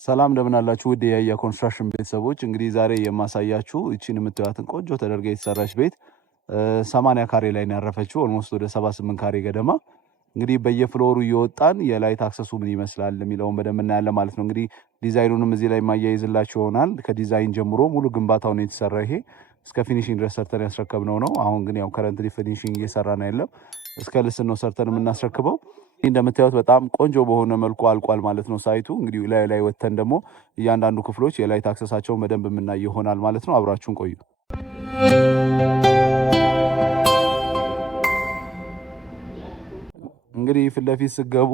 ሰላም እንደምን አላችሁ ውድ የያያ ኮንስትራክሽን ቤተሰቦች። እንግዲህ ዛሬ የማሳያችሁ እቺን የምታዩትን ቆንጆ ተደርጋ የተሰራች ቤት 80 ካሬ ላይ ነው ያረፈችው። ኦልሞስት ወደ 78 ካሬ ገደማ። እንግዲህ በየፍሎሩ እየወጣን የላይት አክሰሱ ምን ይመስላል የሚለውን በደንብ እናያለን ማለት ነው። እንግዲህ ዲዛይኑንም እዚህ ላይ ማያይዝላችሁ ይሆናል። ከዲዛይን ጀምሮ ሙሉ ግንባታው ነው የተሰራ። ይሄ እስከ ፊኒሺንግ ድረስ ሰርተን ያስረከብነው ነው። አሁን ግን ያው ከረንትሊ ፊኒሺንግ እየሰራ ነው ያለው። እስከ ልስን ነው ሰርተን የምናስረክበው። እንደምታዩት በጣም ቆንጆ በሆነ መልኩ አልቋል ማለት ነው ሳይቱ። እንግዲህ ላይ ወተን ደግሞ እያንዳንዱ ክፍሎች የላይት አክሰሳቸውን በደንብ የምናይ ይሆናል ማለት ነው። አብራችሁን ቆዩ። እንግዲህ ፊት ለፊት ስገቡ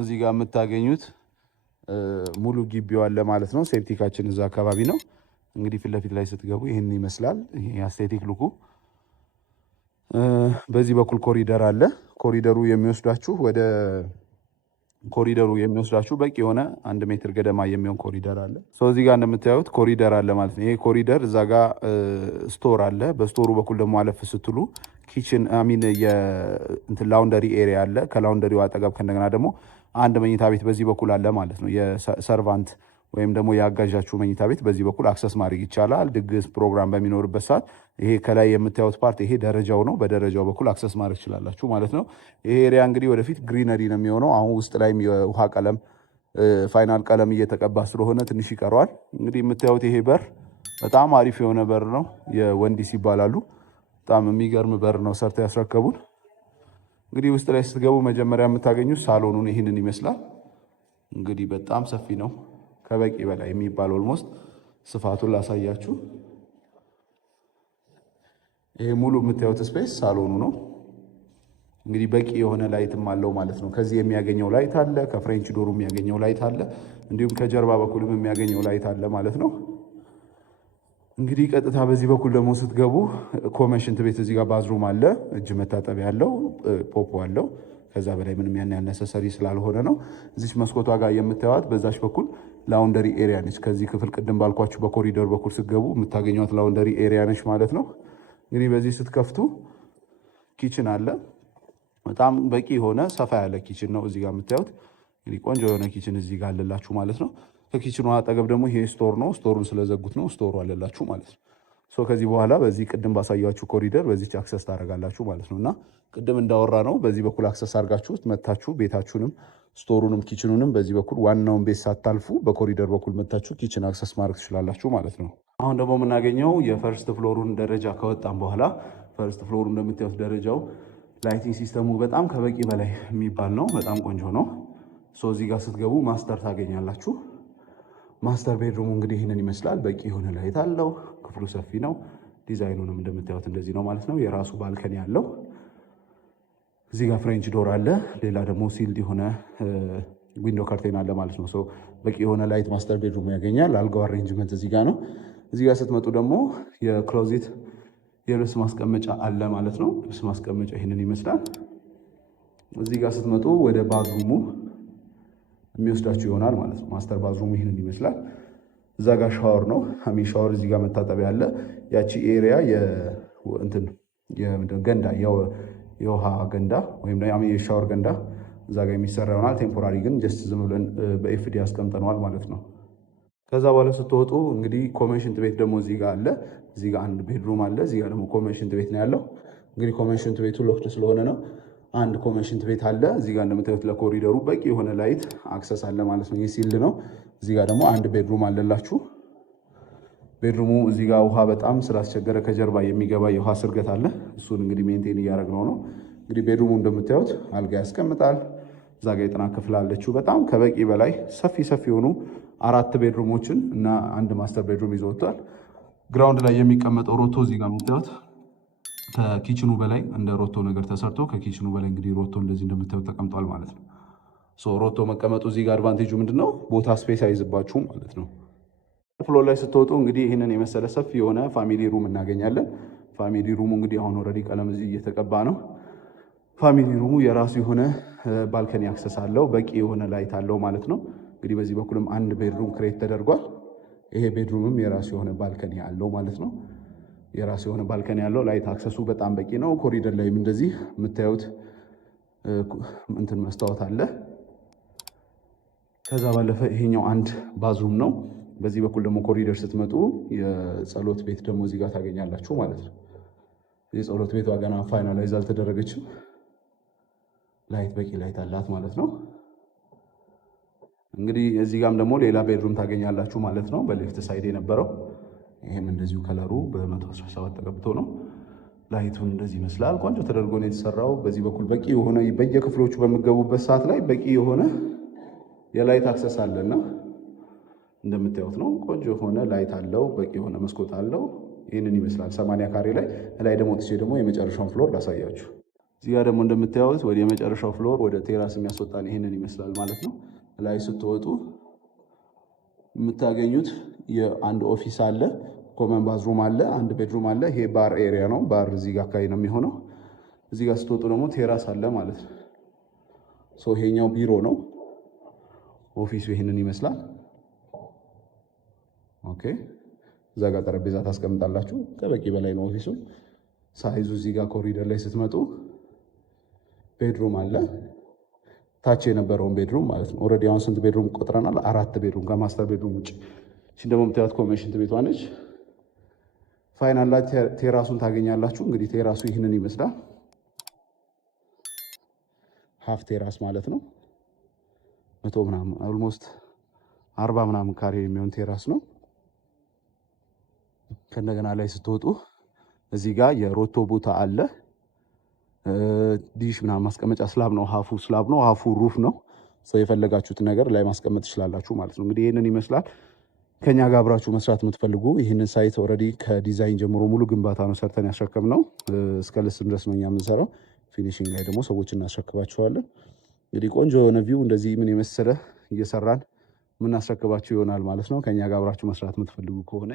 እዚህ ጋር የምታገኙት ሙሉ ግቢው አለ ማለት ነው። ሴፕቲካችን እዛ አካባቢ ነው። እንግዲህ ፊት ለፊት ላይ ስትገቡ ይህን ይመስላል። ይሄ አስቴቲክ ሉኩ። በዚህ በኩል ኮሪደር አለ። ኮሪደሩ የሚወስዳችሁ በቂ የሆነ 1 ሜትር ገደማ የሚሆን ኮሪደር አለ። እዚህ ጋር እንደምታዩት ኮሪደር አለ ማለት ነው። ይሄ ኮሪደር እዛ ጋር ስቶር አለ። በስቶሩ በኩል ደግሞ አለፍ ስትሉ ኪችን ላውንደሪ ኤሪያ አለ። ከላውንደሪው አጠገብ ከእንደገና ደግሞ አንድ መኝታ ቤት በዚህ በኩል አለ ማለት ነው። የሰርቫንት ወይም ደግሞ የአጋዣችሁ መኝታ ቤት በዚህ በኩል አክሰስ ማድረግ ይቻላል። ድግስ ፕሮግራም በሚኖርበት ሰዓት ይሄ ከላይ የምታዩት ፓርት ይሄ ደረጃው ነው። በደረጃው በኩል አክሰስ ማድረግ ትችላላችሁ ማለት ነው። ይሄ ኤሪያ እንግዲህ ወደፊት ግሪነሪ ነው የሚሆነው። አሁን ውስጥ ላይም የውሃ ቀለም ፋይናል ቀለም እየተቀባ ስለሆነ ትንሽ ይቀረዋል። እንግዲህ የምታዩት ይሄ በር በጣም አሪፍ የሆነ በር ነው። የወንዲስ ይባላሉ። በጣም የሚገርም በር ነው ሰርተው ያስረከቡን። እንግዲህ ውስጥ ላይ ስትገቡ መጀመሪያ የምታገኙት ሳሎኑን ይህንን ይመስላል። እንግዲህ በጣም ሰፊ ነው። ከበቂ በላይ የሚባል ኦልሞስት ስፋቱን ላሳያችሁ። ይሄ ሙሉ የምታዩት ስፔስ ሳሎኑ ነው። እንግዲህ በቂ የሆነ ላይትም አለው ማለት ነው። ከዚህ የሚያገኘው ላይት አለ፣ ከፍሬንች ዶሩ የሚያገኘው ላይት አለ፣ እንዲሁም ከጀርባ በኩልም የሚያገኘው ላይት አለ ማለት ነው። እንግዲህ ቀጥታ በዚህ በኩል ደግሞ ስትገቡ ኮመን ሽንት ቤት እዚህ ጋር ባዝሩም አለ፣ እጅ መታጠቢያ ያለው ፖፖ አለው። ከዛ በላይ ምንም ያን ያነሰሰሪ ስላልሆነ ነው። እዚች መስኮቷ ጋር የምታዩት በዛች በኩል ላውንደሪ ኤሪያ ነች። ከዚህ ክፍል ቅድም ባልኳችሁ በኮሪደር በኩል ስትገቡ የምታገኟት ላውንደሪ ኤሪያ ነች ማለት ነው። እንግዲህ በዚህ ስትከፍቱ ኪችን አለ። በጣም በቂ የሆነ ሰፋ ያለ ኪችን ነው እዚህ ጋር የምታዩት። እንግዲህ ቆንጆ የሆነ ኪችን እዚህ ጋር አለላችሁ ማለት ነው። ከኪችኑ አጠገብ ደግሞ ይሄ ስቶር ነው። ስቶሩን ስለዘጉት ነው ስቶሩ አለላችሁ ማለት ነው። ከዚህ በኋላ በዚህ ቅድም ባሳያችሁ ኮሪደር በዚህ አክሰስ ታደርጋላችሁ ማለት ነው። እና ቅድም እንዳወራ ነው በዚህ በኩል አክሰስ አድርጋችሁ መታችሁ ቤታችሁንም ስቶሩንም ኪችኑንም በዚህ በኩል ዋናውን ቤት ሳታልፉ በኮሪደር በኩል መታችሁ ኪችን አክሰስ ማድረግ ትችላላችሁ ማለት ነው። አሁን ደግሞ የምናገኘው የፈርስት ፍሎሩን ደረጃ ከወጣም በኋላ ፈርስት ፍሎሩ እንደምታዩት ደረጃው ላይቲንግ ሲስተሙ በጣም ከበቂ በላይ የሚባል ነው። በጣም ቆንጆ ነው። እዚህ ጋር ስትገቡ ማስተር ታገኛላችሁ። ማስተር ቤድሩሙ እንግዲህ ይህንን ይመስላል። በቂ የሆነ ላይት አለው። ክፍሉ ሰፊ ነው። ዲዛይኑንም እንደምታዩት እንደዚህ ነው ማለት ነው። የራሱ ባልከኒ አለው። እዚህ ጋር ፍሬንች ዶር አለ። ሌላ ደግሞ ሲልድ የሆነ ዊንዶ ከርቴን አለ ማለት ነው። በቂ የሆነ ላይት ማስተር ቤድሩሙ ያገኛል። አልጋው አሬንጅመንት እዚህ ጋር ነው። እዚህ ጋር ስትመጡ ደግሞ የክሎዚት የልብስ ማስቀመጫ አለ ማለት ነው። ልብስ ማስቀመጫ ይህንን ይመስላል። እዚህ ጋር ስትመጡ ወደ ባዝሩሙ የሚወስዳችሁ ይሆናል ማለት ነው። ማስተር ባዝሩሙ ይህንን ይመስላል። እዛ ጋር ሻወር ነው። ሻወር እዚህ ጋር መታጠቢያ አለ። ያቺ ኤሪያ ገንዳ የውሃ ገንዳ ወይም የሻወር ገንዳ እዛ ጋር የሚሰራ ይሆናል። ቴምፖራሪ ግን ጀስት ዝም ብለን በኤፍዲ ያስቀምጠነዋል ማለት ነው። ከዛ በኋላ ስትወጡ እንግዲህ ኮመን ሽንት ቤት ደግሞ እዚህ ጋር አለ። እዚህ ጋር አንድ ቤድሩም አለ። እዚህ ጋር ደግሞ ኮመን ሽንት ቤት ነው ያለው። እንግዲህ ኮመን ሽንት ቤቱ ሎክድ ስለሆነ ነው። አንድ ኮመን ሽንት ቤት አለ። እዚህ ጋር እንደምታዩት ለኮሪደሩ በቂ የሆነ ላይት አክሰስ አለ ማለት ነው። ይህ ሲልድ ነው። እዚህ ጋር ደግሞ አንድ ቤድሩም አለላችሁ። ቤድሩሙ እዚህ ጋር ውሃ በጣም ስላስቸገረ ከጀርባ የሚገባ የውሃ ስርገት አለ። እሱን እንግዲህ ሜንቴን እያደረግነው ነው። እንግዲህ ቤድሩሙ እንደምታዩት አልጋ ያስቀምጣል። እዛ ጋር የጥናት ክፍል አለችው። በጣም ከበቂ በላይ ሰፊ የሆኑ 4 ቤድሩሞችን እና አንድ ማስተር ቤድሩም ይዞ ወጥቷል። ግራውንድ ላይ የሚቀመጠው ሮቶ እዚህ ጋር የምታዩት ከኪችኑ በላይ እንደ ሮቶ ነገር ተሰርቶ ከኪችኑ በላይ እንግዲህ ሮቶ እንደዚህ እንደምታዩት ተቀምጧል ማለት ነው። ሮቶ መቀመጡ እዚህ ጋር አድቫንቴጁ ምንድነው? ቦታ ስፔስ አይዝባችሁም ማለት ነው። ፍሎር ላይ ስትወጡ እንግዲህ ይህንን የመሰለ ሰፊ የሆነ ፋሚሊ ሩም እናገኛለን። ፋሚሊ ሩሙ እንግዲህ አሁን ኦልሬዲ ቀለም እዚህ እየተቀባ ነው። ፋሚሊ ሩሙ የራሱ የሆነ ባልከኒ አክሰስ አለው። በቂ የሆነ ላይት አለው ማለት ነው። እንግዲህ በዚህ በኩልም አንድ ቤድሩም ክሬት ተደርጓል። ይሄ ቤድሩምም የራሱ የሆነ ባልከኒ አለው ማለት ነው። የራሱ የሆነ ባልከኒ ያለው ላይት አክሰሱ በጣም በቂ ነው። ኮሪደር ላይም እንደዚህ የምታዩት መስታወት አለ። ከዛ ባለፈ ይሄኛው አንድ ባዝሩም ነው። በዚህ በኩል ደግሞ ኮሪደር ስትመጡ የጸሎት ቤት ደግሞ እዚህ ጋር ታገኛላችሁ ማለት ነው። የጸሎት ቤቷ ገና ፋይናላይዝ አልተደረገችም። ላይት በቂ ላይት አላት ማለት ነው። እንግዲህ እዚህ ጋም ደግሞ ሌላ ቤድሩም ታገኛላችሁ ማለት ነው። በሌፍት ሳይድ የነበረው ይሄም እንደዚሁ ከለሩ በ117 ተቀብቶ ነው። ላይቱን እንደዚህ ይመስላል። ቆንጆ ተደርጎ ነው የተሰራው። በዚህ በኩል በቂ የሆነ በየክፍሎቹ በሚገቡበት ሰዓት ላይ በቂ የሆነ የላይት አክሰስ አለና እንደምታዩት ነው። ቆንጆ የሆነ ላይት አለው። በቂ የሆነ መስኮት አለው። ይህንን ይመስላል 80 ካሬ ላይ ደግሞ ጥቼ ደግሞ የመጨረሻውን ፍሎር ላሳያችሁ። እዚህ ጋር ደግሞ እንደምታዩት ወደ የመጨረሻው ፍሎር ወደ ቴራስ የሚያስወጣን ይህንን ይመስላል ማለት ነው። ላይ ስትወጡ የምታገኙት የአንድ ኦፊስ አለ፣ ኮመን ባዝሩም አለ፣ አንድ ቤድሩም አለ። ይሄ ባር ኤሪያ ነው። ባር እዚህ ጋር አካባቢ ነው የሚሆነው። እዚህ ጋር ስትወጡ ደግሞ ቴራስ አለ ማለት ነው። ይሄኛው ቢሮ ነው። ኦፊሱ ይህንን ይመስላል። ኦኬ፣ እዛ ጋር ጠረጴዛ ታስቀምጣላችሁ። ከበቂ በላይ ነው ኦፊሱ ሳይዙ። እዚህ ጋር ኮሪደር ላይ ስትመጡ ቤድሩም አለ፣ ታች የነበረውን ቤድሩም ማለት ነው። ኦልሬዲ አሁን ስንት ቤድሩም ቆጥረናል? 4 ቤድሩም ከማስተር ቤድሩም ውጭ። እሺ፣ ደግሞ የምታዩት ኮንቬንሽን ቤቷ ነች። ፋይናል ላይ ቴራሱን ታገኛላችሁ። እንግዲህ ቴራሱ ይህንን ይመስላል። ሀፍ ቴራስ ማለት ነው። 100 ምናምን ኦልሞስት 40 ምናምን ካሬ የሚሆን ቴራስ ነው። ከእንደገና ላይ ስትወጡ እዚህ ጋር የሮቶ ቦታ አለ። ዲሽ ምናምን ማስቀመጫ ስላብ ነው። ሀፉ ስላብ ነው፣ ሀፉ ሩፍ ነው። ሰው የፈለጋችሁትን ነገር ላይ ማስቀመጥ ትችላላችሁ ማለት ነው። እንግዲህ ይህንን ይመስላል። ከኛ ጋር አብራችሁ መስራት የምትፈልጉ ይህንን ሳይት ኦልሬዲ ከዲዛይን ጀምሮ ሙሉ ግንባታ ነው ሰርተን ያስረከብነው። እስከ ልስም ድረስ ነው እኛ የምንሰራው። ፊኒሽንግ ላይ ደግሞ ሰዎች እናስረክባቸዋለን። እንግዲህ ቆንጆ የሆነ ቪው እንደዚህ ምን የመሰለ እየሰራን የምናስረክባችሁ ይሆናል ማለት ነው። ከኛ ጋር አብራችሁ መስራት የምትፈልጉ ከሆነ